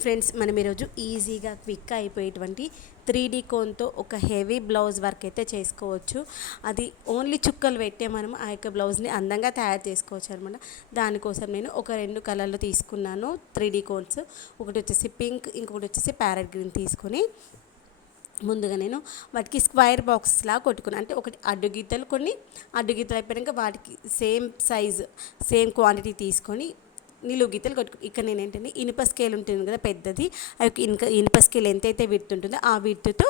Friends మనం ఈరోజు ఈజీగా క్విక్ అయిపోయేటువంటి త్రీ డీ కోన్తో ఒక హెవీ బ్లౌజ్ వర్క్ అయితే చేసుకోవచ్చు. అది ఓన్లీ చుక్కలు పెట్టే మనం ఆ యొక్క బ్లౌజ్ని అందంగా తయారు చేసుకోవచ్చు అనమాట దానికోసం నేను ఒక రెండు కలర్లు తీసుకున్నాను త్రీ డీ కోన్స్. ఒకటి వచ్చేసి పింక్ ఇంకొకటి వచ్చేసి ప్యారెట్ గ్రీన్ తీసుకొని ముందుగా నేను వాటికి స్క్వైర్ బాక్స్లా కొట్టుకున్నాను. అంటే ఒకటి అడ్డు గీతలు కొన్ని అడ్డు గీతలు అయిపోయాక వాటికి సేమ్ సైజ్ సేమ్ క్వాంటిటీ తీసుకొని నీళ్ళు గీతలు కొట్టుకు ఇక్కడ నేను ఏంటంటే ఇనుప స్కేల్ ఉంటుంది కదా పెద్దది ఆ యొక్క ఇనుక ఇనుప స్కేల్ ఎంతైతే విడుతు ఉంటుందో ఆ విడుతుతో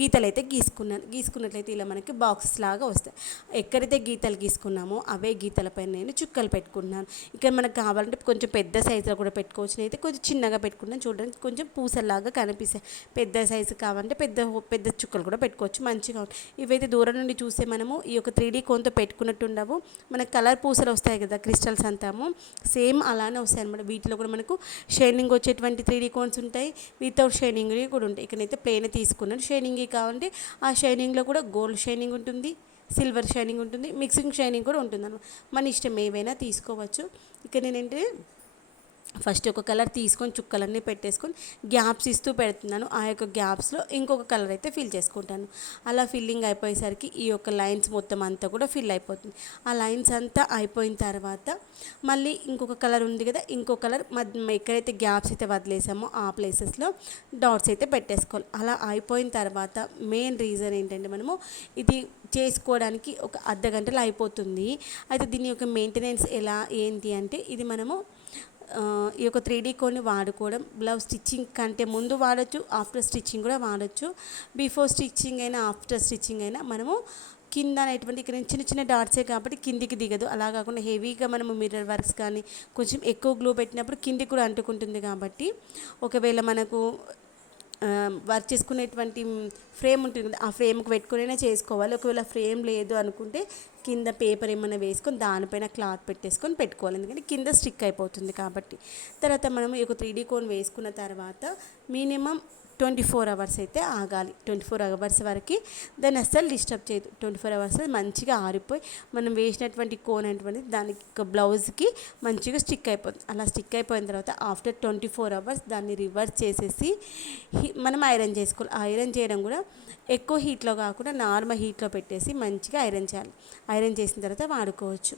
గీతలు అయితే గీసుకున్నాను గీసుకున్నట్లయితే ఇలా మనకి బాక్సెస్ లాగా వస్తాయి. ఎక్కడైతే గీతలు గీసుకున్నామో అవే గీతలపైన నేను చుక్కలు పెట్టుకున్నాను ఇక్కడ మనకు కావాలంటే కొంచెం పెద్ద సైజులో కూడా పెట్టుకోవచ్చు. అయితే కొంచెం చిన్నగా పెట్టుకున్నాను చూడడానికి కొంచెం పూసల్లాగా కనిపిస్తాయి. పెద్ద సైజు కావాలంటే పెద్ద పెద్ద చుక్కలు కూడా పెట్టుకోవచ్చు. మంచిగా ఉంటుంది ఇవైతే దూరం నుండి చూస్తే మనము ఈ యొక్క త్రీ డీ కోన్తో పెట్టుకున్నట్టు ఉండవు. మనకు కలర్ పూసలు వస్తాయి కదా క్రిస్టల్స్ అంతాము. సేమ్ అలా అలానే వస్తాయి అనమాట వీటిలో కూడా మనకు షైనింగ్ వచ్చేటువంటి త్రీ డీ కోన్స్ ఉంటాయి. వితౌట్ షైనింగ్ కూడా ఉంటాయి. ఇక్కడైతే ప్లేన్ తీసుకున్నాను. షైనింగ్ కావాలంటే ఆ షైనింగ్లో కూడా గోల్డ్ షైనింగ్ ఉంటుంది సిల్వర్ షైనింగ్ ఉంటుంది మిక్సింగ్ షైనింగ్ కూడా ఉంటుంది అనమాట మన ఇష్టం ఏవైనా తీసుకోవచ్చు. ఇక్కడ నేనంటే ఫస్ట్ ఒక కలర్ తీసుకొని చుక్కలన్నీ పెట్టేసుకొని గ్యాప్స్ ఇస్తూ పెడుతున్నాను. ఆ యొక్క గ్యాప్స్లో ఇంకొక కలర్ అయితే ఫిల్ చేసుకుంటాను. అలా ఫిల్లింగ్ అయిపోయేసరికి ఈ యొక్క లైన్స్ మొత్తం అంతా కూడా ఫిల్ అయిపోతుంది. ఆ లైన్స్ అంతా అయిపోయిన తర్వాత మళ్ళీ ఇంకొక కలర్ ఉంది కదా ఇంకో కలర్ ఎక్కడైతే గ్యాప్స్ అయితే వదిలేసామో ఆ ప్లేసెస్లో డాట్స్ అయితే పెట్టేసుకోవాలి. అలా అయిపోయిన తర్వాత మెయిన్ రీజన్ ఏంటంటే మనము ఇది చేసుకోవడానికి ఒక అర్ధ గంటలు అయిపోతుంది. అయితే దీని యొక్క మెయింటెనెన్స్ ఎలా ఏంటి అంటే ఇది మనము ఈ యొక్క త్రీ డీ కోడ్ని వాడుకోవడం బ్లౌజ్ స్టిచ్చింగ్ కంటే ముందు వాడచ్చు ఆఫ్టర్ స్టిచ్చింగ్ కూడా వాడచ్చు. బిఫోర్ స్టిచ్చింగ్ అయినా ఆఫ్టర్ స్టిచ్చింగ్ అయినా మనము కింద అనేటువంటి ఇక్కడ చిన్న చిన్న డాట్సే కాబట్టి కిందికి దిగదు. అలా కాకుండా హెవీగా మనము మిర్రర్ వర్క్స్ కానీ కొంచెం ఎక్కువ గ్లూ పెట్టినప్పుడు కిందికి కూడా అంటుకుంటుంది కాబట్టి ఒకవేళ మనకు వర్క్ చేసుకునేటువంటి ఫ్రేమ్ ఉంటుంది కదా ఆ ఫ్రేమ్కి పెట్టుకునే చేసుకోవాలి. ఒకవేళ ఫ్రేమ్ లేదు అనుకుంటే కింద పేపర్ ఏమైనా వేసుకొని దానిపైన క్లాత్ పెట్టేసుకొని పెట్టుకోవాలి. ఎందుకంటే కింద స్టిక్ అయిపోతుంది కాబట్టి. తర్వాత మనం ఒక త్రీ డీ కోన్ వేసుకున్న తర్వాత మినిమం ట్వంటీ ఫోర్ అవర్స్ అయితే ఆగాలి. ట్వంటీ ఫోర్ అవర్స్ వరకు దాన్ని అస్సలు డిస్టర్బ్ చేయదు. ట్వంటీ ఫోర్ అవర్స్ మంచిగా ఆరిపోయి మనం వేసినటువంటి కోన్ అనేటువంటి దానికి బ్లౌజ్కి మంచిగా స్టిక్ అయిపోతుంది. అలా స్టిక్ అయిపోయిన తర్వాత ఆఫ్టర్ ట్వంటీ ఫోర్ అవర్స్ దాన్ని రివర్స్ చేసేసి మనం ఐరన్ చేసుకోవాలి. ఐరన్ చేయడం కూడా ఎక్కువ హీట్లో కాకుండా నార్మల్ హీట్లో పెట్టేసి మంచిగా ఐరన్ చేయాలి. ఐరన్ చేసిన తర్వాత వాడుకోవచ్చు.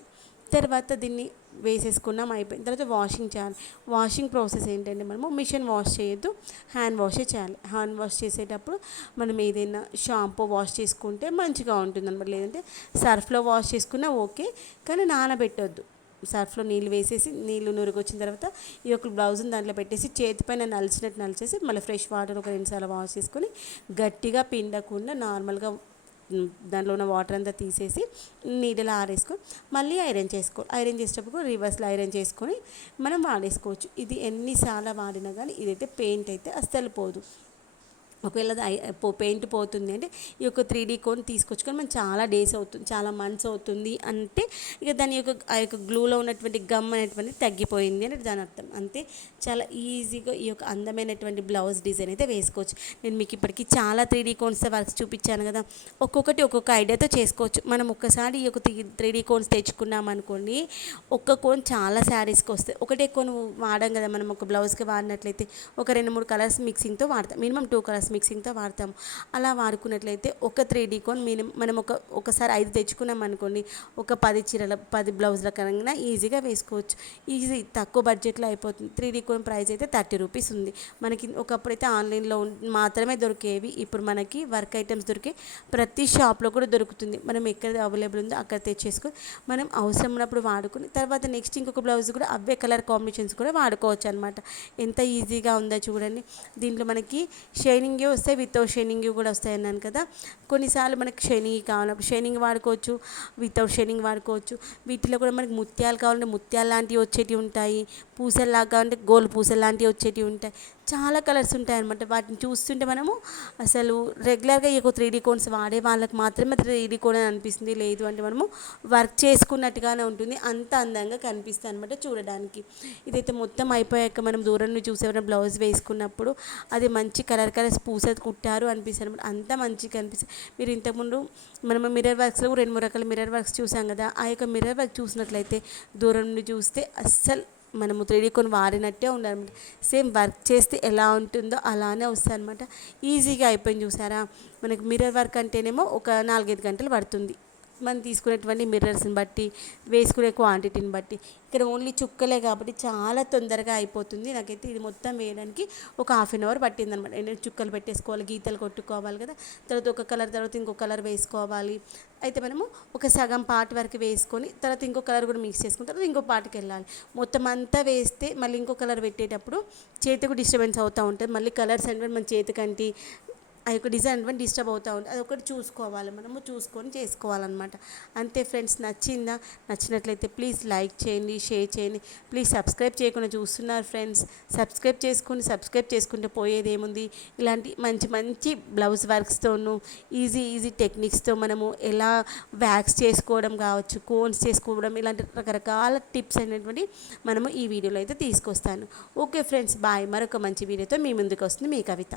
తర్వాత దీన్ని వేసేసుకున్నాం అయిపోయిన తర్వాత వాషింగ్ చేయాలి. వాషింగ్ ప్రాసెస్ ఏంటంటే మనము మిషన్ వాష్ చేయొద్దు హ్యాండ్ వాషే చేయాలి. హ్యాండ్ వాష్ చేసేటప్పుడు మనం ఏదైనా షాంపూ వాష్ చేసుకుంటే మంచిగా ఉంటుంది అనమాట లేదంటే సర్ఫ్లో వాష్ చేసుకున్నా ఓకే కానీ నానబెట్టొద్దు. సర్ఫ్లో నీళ్ళు వేసేసి నీళ్ళు నురుగు వచ్చిన తర్వాత ఈ యొక్క బ్లౌజ్ని దాంట్లో పెట్టేసి చేతి పైన నలిచినట్టు నలిచేసి మళ్ళీ ఫ్రెష్ వాటర్ ఒక రెండుసార్లు వాష్ చేసుకొని గట్టిగా పిండకుండా నార్మల్గా దాంట్లో ఉన్న వాటర్ అంతా తీసేసి నీడలో ఆరేసుకొని మళ్ళీ ఐరన్ చేసుకోవాలి ఐరన్ చేసేటప్పుడు రివర్స్లో ఐరన్ చేసుకొని మనం వాడేసుకోవచ్చు. ఇది ఎన్నిసార్లు వాడినా కానీ ఇదైతే పెయింట్ అయితే అస్సలు పోదు. ఒకవేళ పెయింట్ పోతుంది అంటే ఈ యొక్క త్రీ డీ కోన్ తీసుకొచ్చుకొని మనం చాలా డేస్ అవుతుంది చాలా మంత్స్ అవుతుంది అంటే ఇక దాని యొక్క ఆ యొక్క గ్లూలో ఉన్నటువంటి గమ్ అనేటువంటి తగ్గిపోయింది అని దాని అర్థం. అంతే. చాలా ఈజీగా ఈ యొక్క అందమైనటువంటి బ్లౌజ్ డిజైన్ అయితే వేసుకోవచ్చు. నేను మీకు ఇప్పటికీ చాలా త్రీ డీ కోన్స్ వర్క్స్ చూపించాను కదా. ఒక్కొక్కటి ఒక్కొక్క ఐడియాతో చేసుకోవచ్చు. మనం ఒక్కసారి ఈ యొక్క త్రీ డీ కోన్స్ తెచ్చుకున్నాం అనుకోండి ఒక్క కోన్ చాలా శారీస్కి వస్తాయి. ఒకటే కోన్ వాడాం కదా మనం ఒక బ్లౌజ్కి వాడినట్లయితే ఒక రెండు మూడు కలర్స్ మిక్సింగ్తో వాడతాం. మినిమం టూ కలర్స్ మిక్సింగ్తో వాడతాము. అలా వాడుకున్నట్లయితే ఒక త్రీ డికోన్ మినిమం మనం ఒక ఒకసారి ఐదు తెచ్చుకున్నాం అనుకోండి ఒక పది చీరల పది బ్లౌజ్ల కన్నా ఈజీగా వేసుకోవచ్చు. ఈజీ తక్కువ బడ్జెట్లో అయిపోతుంది. త్రీ డికోన్ ప్రైస్ అయితే థర్టీ రూపీస్ ఉంది. మనకి ఒకప్పుడైతే ఆన్లైన్లో మాత్రమే దొరికేవి ఇప్పుడు మనకి వర్క్ ఐటమ్స్ దొరికే ప్రతి షాప్లో కూడా దొరుకుతుంది. మనం ఎక్కడ అవైలబుల్ ఉందో అక్కడ తెచ్చేసుకొని మనం అవసరం ఉన్నప్పుడు వాడుకుని తర్వాత నెక్స్ట్ ఇంకొక బ్లౌజ్ కూడా అవే కలర్ కాంబినేషన్స్ కూడా వాడుకోవచ్చు అనమాట ఎంత ఈజీగా ఉందో చూడండి. దీంట్లో మనకి షైనింగ్ షైనింగే వస్తాయి వితౌట్ షైనింగ్ కూడా వస్తాయి అన్నాను కదా. కొన్నిసార్లు మనకి షైనింగ్ కావాలన్నప్పుడు షైనింగ్ వాడుకోవచ్చు వితౌట్ షైనింగ్ వాడుకోవచ్చు. వీటిలో కూడా మనకి ముత్యాలు కావాలంటే ముత్యాలు లాంటివి వచ్చేటివి ఉంటాయి. పూసల్లాగా కావాలంటే గోల్ పూసలు లాంటివి వచ్చేటివి ఉంటాయి. చాలా కలర్స్ ఉంటాయి అనమాట వాటిని చూస్తుంటే మనము అసలు రెగ్యులర్గా ఈ త్రీ డీ కోన్స్ వాడే వాళ్ళకి మాత్రమే త్రీ డీ కోన్ అని అనిపిస్తుంది. లేదు అంటే మనము వర్క్ చేసుకున్నట్టుగానే ఉంటుంది. అంత అందంగా కనిపిస్తుంది అనమాట చూడడానికి. ఇదైతే మొత్తం అయిపోయాక మనం దూరం నుంచి చూసేవారు బ్లౌజ్ వేసుకున్నప్పుడు అది మంచి కలర్ కలర్స్ పూసది కుట్టారు అనిపిస్తుంది అనమాట అంత మంచిగా అనిపిస్తుంది. మీరు ఇంతకుముందు మనం మిర్రర్ వర్క్స్లో రెండు మూడు రకాల మిర్రర్ వర్క్స్ చూసాం కదా ఆ యొక్క మిర్రర్ వర్క్ చూసినట్లయితే దూరం నుండి చూస్తే అస్సలు మనము త్రీ కొని వాడినట్టే ఉండాలన్నమాట. సేమ్ వర్క్ చేస్తే ఎలా ఉంటుందో అలానే వస్తుంది అనమాట ఈజీగా అయిపోయింది చూసారా? మనకి మిర్రర్ వర్క్ అంటేనేమో ఒక నాలుగైదు గంటలు పడుతుంది. మనం తీసుకునేటువంటి మిర్రర్స్ని బట్టి వేసుకునే క్వాంటిటీని బట్టి. ఇక్కడ ఓన్లీ చుక్కలే కాబట్టి చాలా తొందరగా అయిపోతుంది. నాకైతే ఇది మొత్తం వేయడానికి ఒక హాఫ్ అన్ అవర్ పట్టింది అనమాట నేను చుక్కలు పెట్టేసుకోవాలి గీతలు కొట్టుకోవాలి కదా. తర్వాత ఒక కలర్ తర్వాత ఇంకో కలర్ వేసుకోవాలి. అయితే మనము ఒక సగం పార్ట్ వరకు వేసుకొని తర్వాత ఇంకో కలర్ కూడా మిక్స్ చేసుకుని తర్వాత ఇంకో పార్ట్కి వెళ్ళాలి. మొత్తం అంతా వేస్తే మళ్ళీ ఇంకో కలర్ పెట్టేటప్పుడు చేతికి డిస్టర్బెన్స్ అవుతూ ఉంటుంది. మళ్ళీ కలర్స్ అంటే మన చేతికంటి ఆ యొక్క డిజైన్ అనేది డిస్టర్బ్ అవుతూ ఉంటుంది అది ఒకటి చూసుకోవాలి మనము చూసుకొని చేసుకోవాలన్నమాట. అంతే ఫ్రెండ్స్ నచ్చిందా? నచ్చినట్లయితే ప్లీజ్ లైక్ చేయండి షేర్ చేయండి. ప్లీజ్ సబ్స్క్రైబ్ చేయకుండా చూస్తున్నారు ఫ్రెండ్స్ సబ్స్క్రైబ్ చేసుకుని సబ్స్క్రైబ్ చేసుకుంటే పోయేది ఏముంది? ఇలాంటి మంచి మంచి బ్లౌజ్ వర్క్స్తోను ఈజీ ఈజీ టెక్నిక్స్తో మనము ఎలా వ్యాక్స్ చేసుకోవడం కావచ్చు కోన్స్ చేసుకోవడం ఇలాంటి రకరకాల టిప్స్ అనేటువంటి మనము ఈ వీడియోలో అయితే తీసుకొస్తాను. ఓకే ఫ్రెండ్స్ బాయ్ మరొక మంచి వీడియోతో మీ ముందుకు వస్తుంది మీ కవిత.